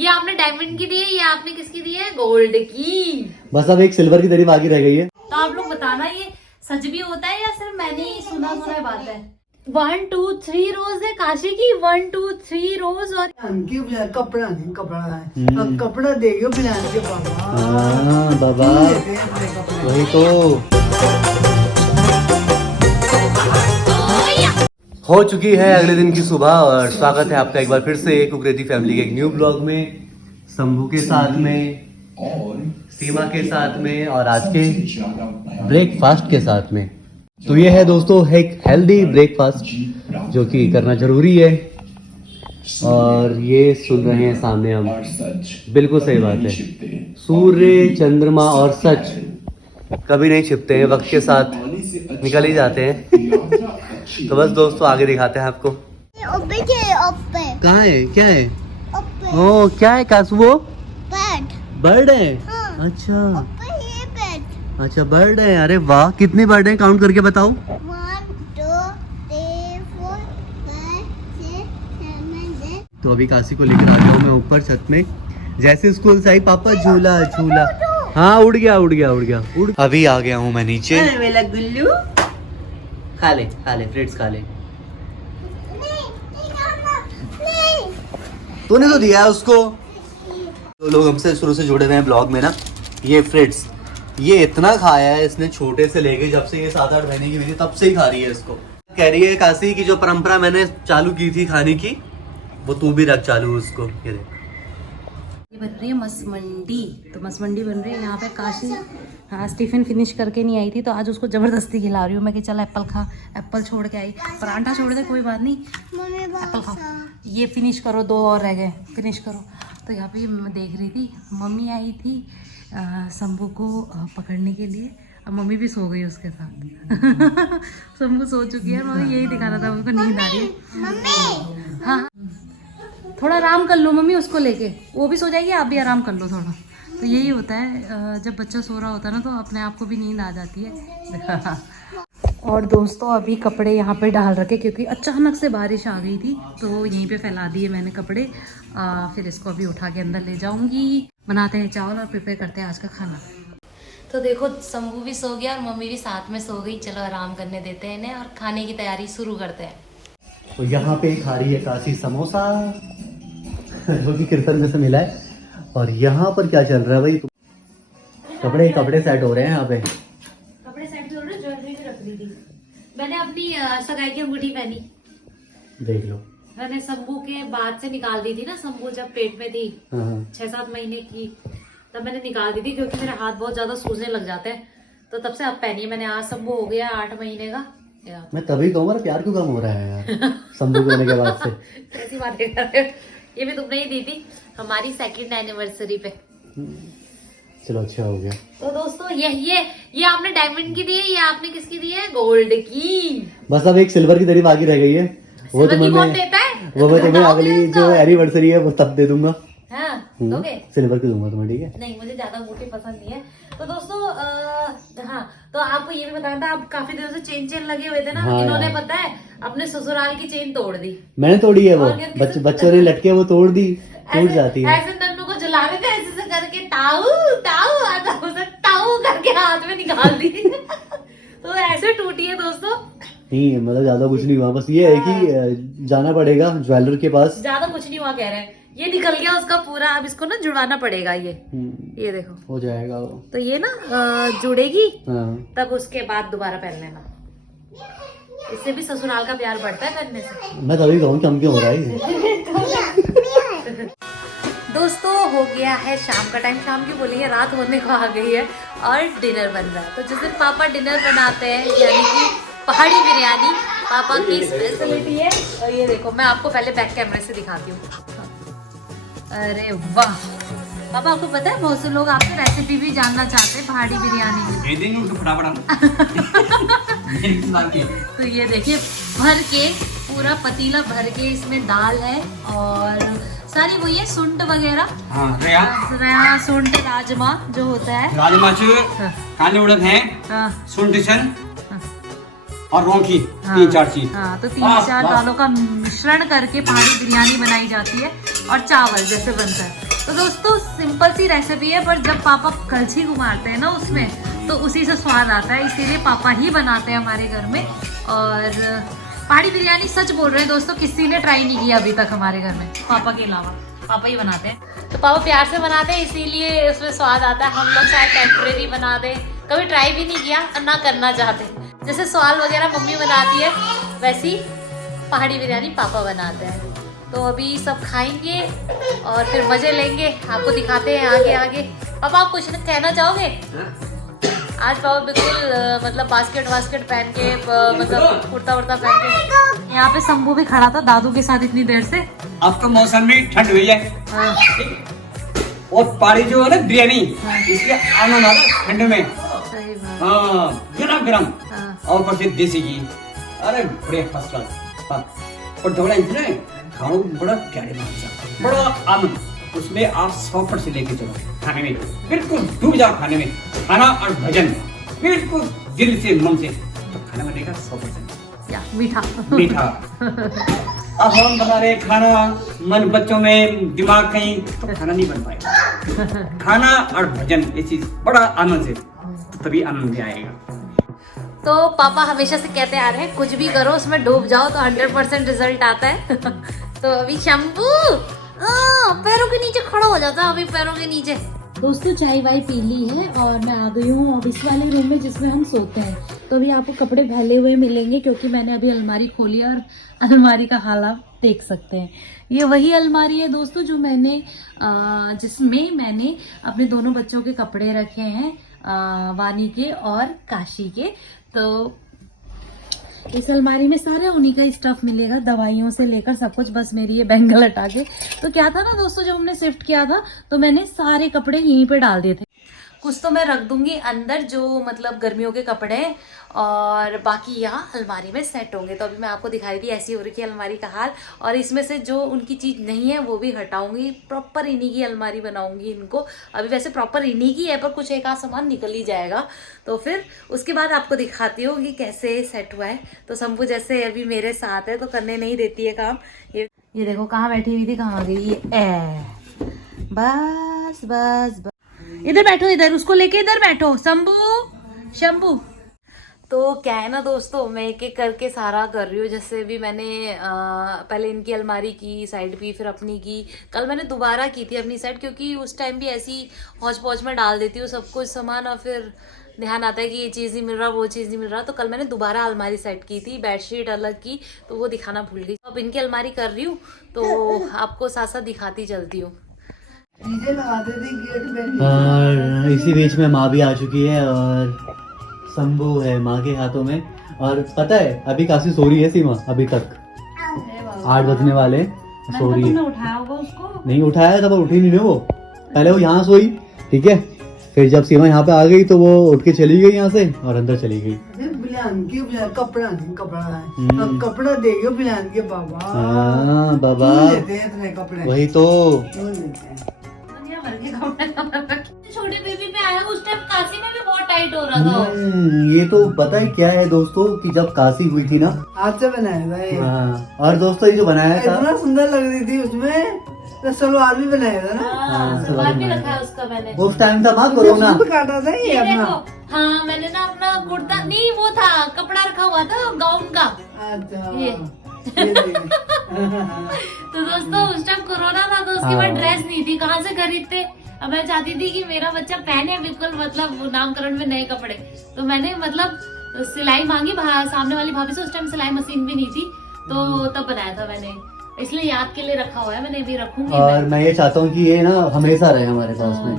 ये आपने डायमंड की दी है, ये आपने किसकी दी है? गोल्ड की। बस अब एक सिल्वर की दरी बाकी रह गई है। तो आप लोग बताना ये सच भी होता है या सिर्फ मैंने ही सुना बात है? 1 2 3 रोज है काशी की, 1 2 3 रोज। और कपड़ा नहीं, कपड़ा है। अब कपड़ा देगा बिलान के पापा। हाँ बाबा वही तो। हो चुकी है अगले दिन की सुबह और स्वागत है आपका एक बार फिर से कुकरेती फैमिली के एक न्यू ब्लॉग में, शंभू के साथ में, सीमा के साथ में और आज के ब्रेकफास्ट के साथ में। तो ये है दोस्तों एक हेल्दी ब्रेकफास्ट जो कि करना जरूरी है। और ये सुन रहे हैं सामने हम, बिल्कुल सही बात है, सूर्य चंद्रमा और सच कभी नहीं छिपते हैं, वक्त के साथ निकल ही जाते हैं। तो बस दोस्तों आगे दिखाते हैं आपको। कहाँ है, क्या है? ओ क्या है कासू? वो बर्ड है। हाँ। अच्छा अच्छा बर्ड है। अरे वाह, कितने बर्ड हैं काउंट करके बताओ। 1 2 3 4 5 6 7 तो अभी काशी को लेकर आ गया हूँ मैं ऊपर छत में। जैसे स्कूल से आई पापा झूला झूला, हाँ उड़ गया उड़ गया उड़ गया उड़। अभी आ गया हूँ मैं नीचे। मेरा गुल्लू खा ले फ्रेंड्स खा ले। तूने तो दिया है उसको। तो लोग हमसे शुरू से जुड़े हुए हैं ब्लॉग में ना। ये फ्रेंड्स ये इतना खाया है इसने, छोटे से लेके जब से ये 7-8 महीने की हुई थी तब से ही खा रही है इसको। कह रही है काशी की जो परंपरा मैंने चालू की थी खाने की, वो तू भी रख चालू उसको। ये देख, ये बन रही है मसमंडी। तो मसमंडी बन रही है यहाँ पे। काशी हाँ टिफिन फिनिश करके नहीं आई थी तो आज उसको जबरदस्ती खिला रही हूँ मैं कि चल एप्पल खा। एप्पल छोड़ के आई, परांठा छोड़ दे कोई बात नहीं, एप्पल खाओ। ये फिनिश करो, 2 और रह गए, फिनिश करो। तो यहाँ पे मैं देख रही थी, मम्मी आई थी शंभू को पकड़ने के लिए। अब मम्मी भी सो गई उसके साथ। शंभू सो चुकी है, मम्मी यही दिखा रहा था उसको नींद आ रही है। हाँ थोड़ा आराम कर लो मम्मी उसको लेके, वो भी सो जाएगी, आप भी आराम कर लो थोड़ा। तो यही होता है जब बच्चा सो रहा होता है ना तो अपने आप को भी नींद आ जाती है। और दोस्तों अभी कपड़े यहाँ पे डाल रखे क्योंकि अचानक से बारिश आ गई थी तो यहीं पे फैला दिए मैंने कपड़े। फिर इसको अभी उठा के अंदर ले जाऊंगी। बनाते हैं चावल और प्रिपेयर करते हैं आज का खाना। तो देखो शंभू भी सो गया और मम्मी भी साथ में सो गई। चलो आराम करने देते हैं इन्हें और खाने की तैयारी शुरू करते हैं। तो यहाँ पे खा रही है काशी समोसा जो कि कीर्तन में से मिला है। और यहाँ पर क्या चल रहा है भाई? कपड़े सेट हो रहे हैं यहाँ पे। कपड़े सेट हो रहे हैं, ज्वेलरी भी रख दी थी मैंने अपनी सगाई की अंगूठी पहनी, देख लो। मैंने शंभू के बाद से निकाल दी थी ना। शंभू जब पेट में थी 6-7 महीने की तब मैंने निकाल दी थी क्योंकि मेरे हाथ बहुत ज्यादा सूजने लग जाते हैं। तो तब से अब पहनी है मैंने। आज शंभू हो गया 8 महीने का। मैं तभी कहूँगा प्यार क्यों कम हो रहा है यार शंभू को होने के बाद से। कैसी बातें कर रहे हो? ये भी तुमने ही दी थी हमारी 2nd एनिवर्सरी पे। चलो अच्छा हो गया। तो दोस्तों ये आपने डायमंड की दी है, ये आपने किसकी दी है? गोल्ड की। बस अब एक सिल्वर की दरी बाकी रह गई है। वो तो कौन देता है? वो मैं तुम्हें अगली जो एनिवर्सरी है वो तब दे दूंगा। हाँ दोगे? सिल्वर की दूंगा तुम्हें, ठीक है? नहीं मुझे ज्यादा अंगूठी पसंद नहीं है। तो दोस्तों हाँ तो आपको ये भी बताना था, आप काफी दिनों से चेन लगे हुए थे ना। हाँ, इन्होंने पता है अपने ससुराल की चेन तोड़ दी। मैंने तोड़ी है वो, बच्चों ने लटके वो तोड़ दी, टूट जाती है। ऐसे नन्नू को जला रहे थे ऐसे करके टाऊ टाऊ आता उसे टाऊ करके हाथ में निकाल दी। तो ऐसे टूटी है दोस्तों। नहीं मतलब ज्यादा कुछ नहीं हुआ, बस ये है कि जाना पड़ेगा ज्वेलर के पास। ज्यादा कुछ नहीं हुआ कह रहे हैं, ये निकल गया उसका पूरा। अब इसको ना जुड़वाना पड़ेगा। ये देखो हो जाएगा वो। तो ये ना जुड़ेगी हाँ। तब उसके बाद दोबारा पहन लेना। इससे भी ससुराल का प्यार बढ़ता है करने से। मैं तभी कहूँ कम क्यों हो रहा है। दोस्तों हो गया है शाम का टाइम। शाम की बोलिए रात होने को आ गई है और डिनर बन रहा है। तो जिस दिन पापा डिनर बनाते हैं यानी कि पहाड़ी बिरयानी पापा की स्पेशलिटी है। और ये देखो मैं आपको पहले बैक कैमरे से दिखाती हूँ। अरे वाह पापा, आपको पता है बहुत से लोग आपसे रेसिपी भी जानना चाहते हैं पहाड़ी बिरयानी की। तो ये देखिए भर के पूरा पतीला भर के इसमें दाल है और सारी वही है सुंठ वगैरह। रया सुंठ राजमा जो होता है राजमा काले उड़द है सुंठिसन और रोंकी 3-4 चीज। हाँ तो 3-4 दालों का मिश्रण करके पहाड़ी बिरयानी बनाई जाती है। और चावल जैसे बनता है तो दोस्तों सिंपल सी रेसिपी है, पर जब पापा कलछी घुमाते हैं ना उसमें, तो उसी से स्वाद आता है, इसीलिए पापा ही बनाते हैं हमारे घर में। और पहाड़ी बिरयानी सच बोल रहे हैं दोस्तों, किसी ने ट्राई नहीं किया अभी तक हमारे घर में, पापा के अलावा। पापा ही बनाते हैं, तो पापा प्यार से बनाते हैं, इसीलिए उसमें स्वाद आता है। हम लोग शायद टेम्परेरी बना दे, कभी ट्राई भी नहीं किया और ना करना चाहते। जैसे स्वाल वगैरह मम्मी बनाती है, वैसी पहाड़ी बिरयानी पापा बनाते हैं। तो अभी सब खाएंगे और फिर मजे लेंगे, आपको दिखाते हैं आगे आगे। पापा आप कुछ कहना चाहोगे? आज पापा बिल्कुल मतलब बास्केट पहन के, मतलब कुर्ता वुर्ता पहन के। यहाँ पे शंभू भी खड़ा था दादू के साथ इतनी देर से। अब तो मौसम में ठंड हुई है और पहाड़ी जो है ना बिरयानी, इसके आनंद आ रहा ठंड में। सही बात। हाँ गरम हाँ। और ऊपर से देसी घी, अरे बड़े फर्स्ट क्लास। और थोड़ा इतना खाओ, बड़ा प्यारे मांसा, बड़ा आनंद। उसमें आप 100% लेके चलो खाने में, बिल्कुल डूब जाओ खाने में। खाना और भजन बिल्कुल दिल से मन से, तो खाना बनेगा 100% या मीठा मीठा। अब हम बना रहे खाना, मन बच्चों में दिमाग कहीं, तो खाना नहीं बन पाएगा। खाना और भजन ये चीज बड़ा आनंद से, तो तभी आनंद भी आएगा। तो पापा हमेशा से कहते आ रहे हैं कुछ भी करो उसमें डूब जाओ तो 100% रिजल्ट आता है। तो अभी शंभू पैरों के नीचे खड़ा हो जाता है, अभी पैरों के नीचे। दोस्तों चाय वाय पी ली है और मैं आ गई हूँ अब इस वाले रूम में जिसमें हम सोते हैं। तो अभी आपको कपड़े फैले हुए मिलेंगे, क्योंकि मैंने अभी अलमारी खोली और अलमारी का हाल आप देख सकते हैं। ये वही अलमारी है दोस्तों जो मैंने जिसमें मैंने अपने दोनों बच्चों के कपड़े रखे हैं, वानी के और काशी के। तो इस अलमारी में सारे उन्हीं का स्टफ मिलेगा, दवाइयों से लेकर सब कुछ। बस मेरी ये बैंगल हटा के, तो क्या था ना दोस्तों, जब हमने शिफ्ट किया था तो मैंने सारे कपड़े यहीं पे डाल दिए थे। कुछ तो मैं रख दूंगी अंदर जो मतलब गर्मियों के कपड़े हैं, और बाकी यहाँ अलमारी में सेट होंगे। तो अभी मैं आपको दिखाई दी ऐसी हो रही है अलमारी का हाल, और इसमें से जो उनकी चीज़ नहीं है वो भी हटाऊंगी, प्रॉपर इन्हीं की अलमारी बनाऊंगी इनको। अभी वैसे प्रॉपर इन्हीं की है, पर कुछ एक आध सामान निकल ही जाएगा। तो फिर उसके बाद आपको दिखाती हूँ कि कैसे सेट हुआ है। तो शंभू जैसे अभी मेरे साथ है तो करने नहीं देती है काम। ये देखो कहाँ बैठी हुई थी, कहाँ गई ये। बस बस बस, इधर बैठो, इधर उसको लेके इधर बैठो शंभू। तो क्या है ना दोस्तों, मैं एक एक करके सारा कर रही हूँ। जैसे भी मैंने पहले इनकी अलमारी की साइड भी, फिर अपनी की। कल मैंने दोबारा की थी अपनी साइड, क्योंकि उस टाइम भी ऐसी हौच पौच में डाल देती हूँ सब कुछ सामान, और फिर ध्यान आता है कि ये चीज़ नहीं मिल रहा, वो चीज़ नहीं मिल रहा। तो कल मैंने दोबारा अलमारी सेट की थी, बेडशीट अलग की, तो वो दिखाना भूल गई। अब इनकी अलमारी कर रही हूँ, तो आपको साथ साथ दिखाती चलती हूँ। और इसी बीच में माँ भी आ चुकी है और शंभू है माँ के हाथों में। और पता है अभी काशी सो रही है सीमा, अभी तक 8 बजने वाले सो रही है। उठाया होगा उसको? नहीं उठाया था, पर उठी नहीं वो। पहले वो यहाँ सोई, ठीक है, फिर जब सीमा यहाँ पे आ गई तो वो उठ के चली गई यहाँ से और अंदर चली गई। कपड़ा देगा बिलान के बाबा। हाँ बाबा, कपड़े वही तो। छोटे बेबी पे आया उस टाइम काशी में भी बहुत टाइट हो रहा था। ये तो पता है क्या है दोस्तों, कि जब काशी हुई थी ना, हाथ से बनाया था ये। हाँ, और दोस्तों ये जो बनाया था इतना सुंदर लग रही थी उसमें, तो सलवार भी बनाया था ना। हाँ, सलवार भी रखा है उसका मैंने। उस टाइम था माँ कोरोना, काटा था ये अपना। हाँ मैंने ना अपना कुर्ता नहीं, वो था कपड़ा रखा हुआ था गाउन का। अच्छा ये तो दोस्तों उस टाइम कोरोना था, तो उसके बाद ड्रेस नहीं थी, कहाँ से खरीदते। अब मैं चाहती थी कि मेरा बच्चा पहने बिल्कुल मतलब नामकरण में नए कपड़े। तो मैंने मतलब सिलाई मांगी सामने वाली भाभी से, उस टाइम सिलाई मशीन भी नहीं थी, तो तब बनाया था मैंने, इसलिए याद के लिए रखा हुआ है मैंने, भी रखूंगी। और मैं ये चाहता हूँ कि ये ना हमेशा रहे हमारे पास में।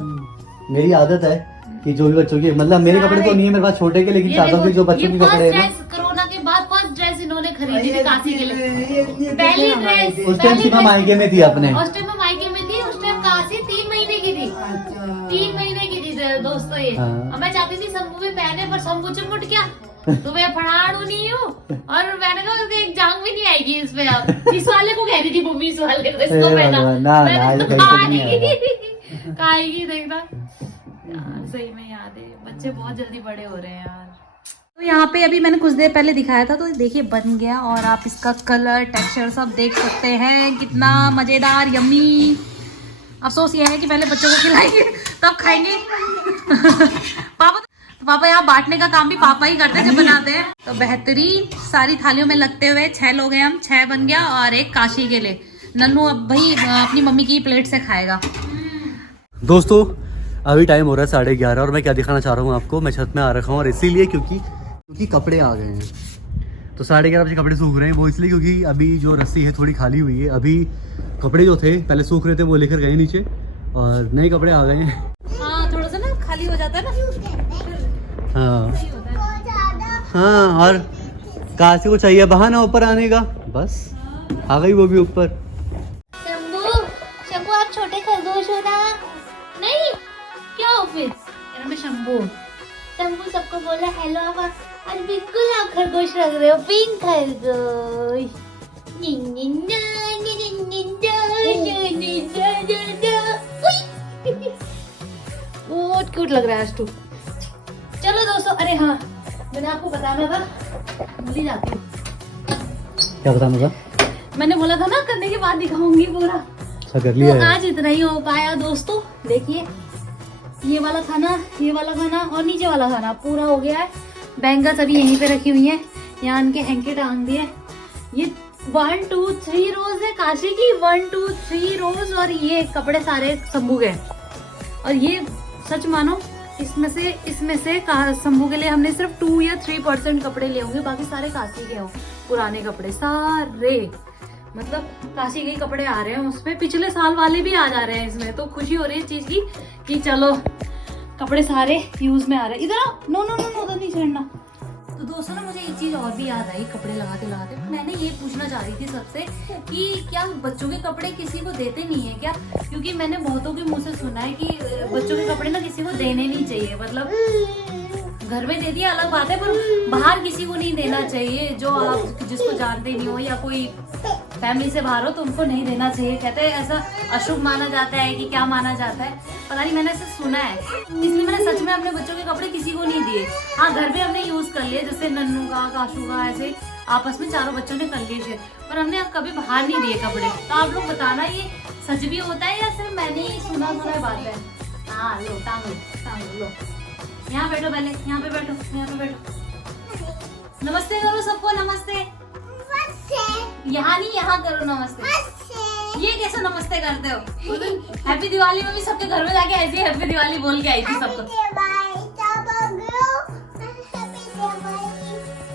मेरी आदत है कि जो भी बच्चों की, मतलब मेरे कपड़े तो नहीं है मेरे पास छोटे के, लेकिन चाहता हूँ कि जो बच्चों के कपड़े हैं ना। कोरोना के बाद फर्स्ट ड्रेस इन्होंने खरीदी थी काशी के लिए, पहली ड्रेस। उस टाइम सीमा मायके में थी अपने, उस टाइम मैं मायके में थी, उस टाइम काशी 3 महीने की थी। 3 महीने की थी दोस्तों ये। और मैं चाहती थी शंभू भी पहने, पर शंभू चिमट क्या, तो मैं फड़ाड़ू नहीं हूँ। और मैंने कहा उसके एक जांग भी नहीं आएगी इसमें। अब इस वाले को कहती थी मम्मी, इस वाले को इसको पहना, खाएगी देखना यार। सही में याद है, बच्चे बहुत जल्दी बड़े हो रहे हैं यार। तो यहाँ पे अभी मैंने कुछ देर पहले दिखाया था, तो देखिए बन गया, और आप इसका कलर टेक्सचर सब देख सकते हैं, कितना मजेदार यम्मी। अफसोस ये है कि पहले बच्चों को खिलाएंगे तब खाएंगे। पापा यहाँ बांटने का काम भी पापा ही करते हैं जब बनाते हैं। तो बेहतरीन सारी थालियों में लगते हुए 6 लोग हैं हम, 6 बन गया और एक काशी के लिए। नन्नू अब भाई अपनी मम्मी की प्लेट से खाएगा। दोस्तों अभी टाइम हो रहा है 11:30 और मैं क्या दिखाना चाह रहा हूँ आपको, मैं छत में आ रखा हूँ और इसीलिए क्योंकि कपड़े आ गए हैं। तो 11:30 बजे कपड़े सूख रहे हैं, वो इसलिए क्योंकि अभी जो रस्सी है थोड़ी खाली हुई है। अभी कपड़े जो थे पहले सूख रहे थे वो लेकर गए नीचे और नए कपड़े आ गए हैं। हाँ थोड़ा सा ना खाली हो जाता है ना। हाँ और काशी को चाहिए बहाना ऊपर आने का, बस आ गई वो भी ऊपर। शंभू आप छोटे खरगोश हो ना? नहीं क्या हो फिर मेरा में शंभू सबको बोला हेलो आप, और बिल्कुल आप खरगोश लग रहे हो, पिंक खरगोश। बहुत क्यूट लग रहा है आज तू। चलो दोस्तों, अरे हाँ मैंने आपको बताना था, भूल ही जाती हूँ। क्या बताना था? मैंने बोला था ना करने के बाद दिखाऊंगी पूरा, कर लिया तो है। आज इतना ही हो पाया दोस्तों। देखिए ये वाला खाना और नीचे वाला खाना पूरा हो गया है। बैंगल्स अभी यहीं पे रखी हुई हैं, यहाँ इनके हैंके टांग दिए। ये 1 2 3 रोज है काशी की, 1 2 3 रोज, और ये कपड़े सारे शंभू के। और ये सच मानो इसमें से शंभू के लिए हमने सिर्फ 2 या 3% कपड़े लिए होंगे, बाकी सारे काशी के हो, पुराने कपड़े सारे। मतलब काशी के ही कपड़े आ रहे हैं उसमें, पिछले साल वाले भी आ जा रहे हैं इसमें। तो खुशी हो रही है इस चीज की कि चलो कपड़े सारे यूज में आ रहे हैं। इधर आओ, नो उधर नहीं चढ़ना। तो दोस्तों ना मुझे एक चीज और भी याद आई कपड़े लगाते मैंने ये पूछना चाह रही थी सबसे कि क्या बच्चों के कपड़े किसी को देते नहीं है क्या? क्योंकि मैंने बहुतों के मुंह से सुना है कि बच्चों के कपड़े ना किसी को देने नहीं चाहिए। मतलब घर में दे दिया अलग बात है, पर बाहर किसी को नहीं देना चाहिए जो आप जिसको जानते नहीं हो या कोई फैमिली से बाहर हो, तो उनको नहीं देना चाहिए। कहते हैं ऐसा अशुभ माना जाता है कि क्या माना जाता है पता नहीं, मैंने ऐसा सुना है। इसलिए मैंने सच में अपने बच्चों के कपड़े किसी को नहीं दिए। हाँ घर पे हमने यूज कर लिए, जैसे नन्नू का, काशू का, ऐसे आपस में चारों बच्चों ने कर लिए शेयर, पर हमने कभी बाहर नहीं दिए कपड़े। तो आप लोग बताना ये सच भी होता है या सिर्फ मैंने ही सुना बात है? हाँ लो टांग लो, यहाँ बैठो, पहले यहाँ पे बैठो। नमस्ते करो सबको, नमस्ते। यहाँ नहीं, यहाँ करो नमस्ते। ये कैसे नमस्ते करते हो? हैप्पी दिवाली में भी सबके घर में जाके ऐसे हैप्पी दिवाली बोल के आई थी सबको।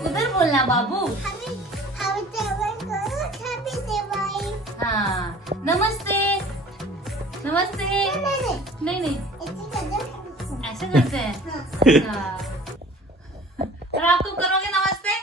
उधर बोलना बाबू। हाँ नमस्ते। नहीं ऐसे करते हैं। हाँ। और आप तो करोगे नमस्ते।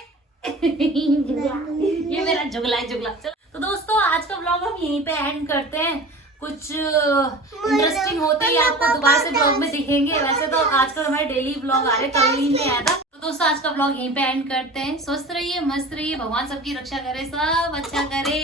ये मेरा जुगला है। चलो तो दोस्तों आज का ब्लॉग हम यहीं पे एंड करते हैं। कुछ इंटरेस्टिंग होते ही आपको दोबारा से ब्लॉग में दिखेंगे। वैसे तो आजकल हमारे डेली ब्लॉग आ रहे, कल ही नहीं आया था। तो दोस्तों आज का ब्लॉग यहीं पे एंड करते हैं। स्वस्थ रहिए, मस्त रहिए, भगवान सबकी रक्षा करे, सब अच्छा करे।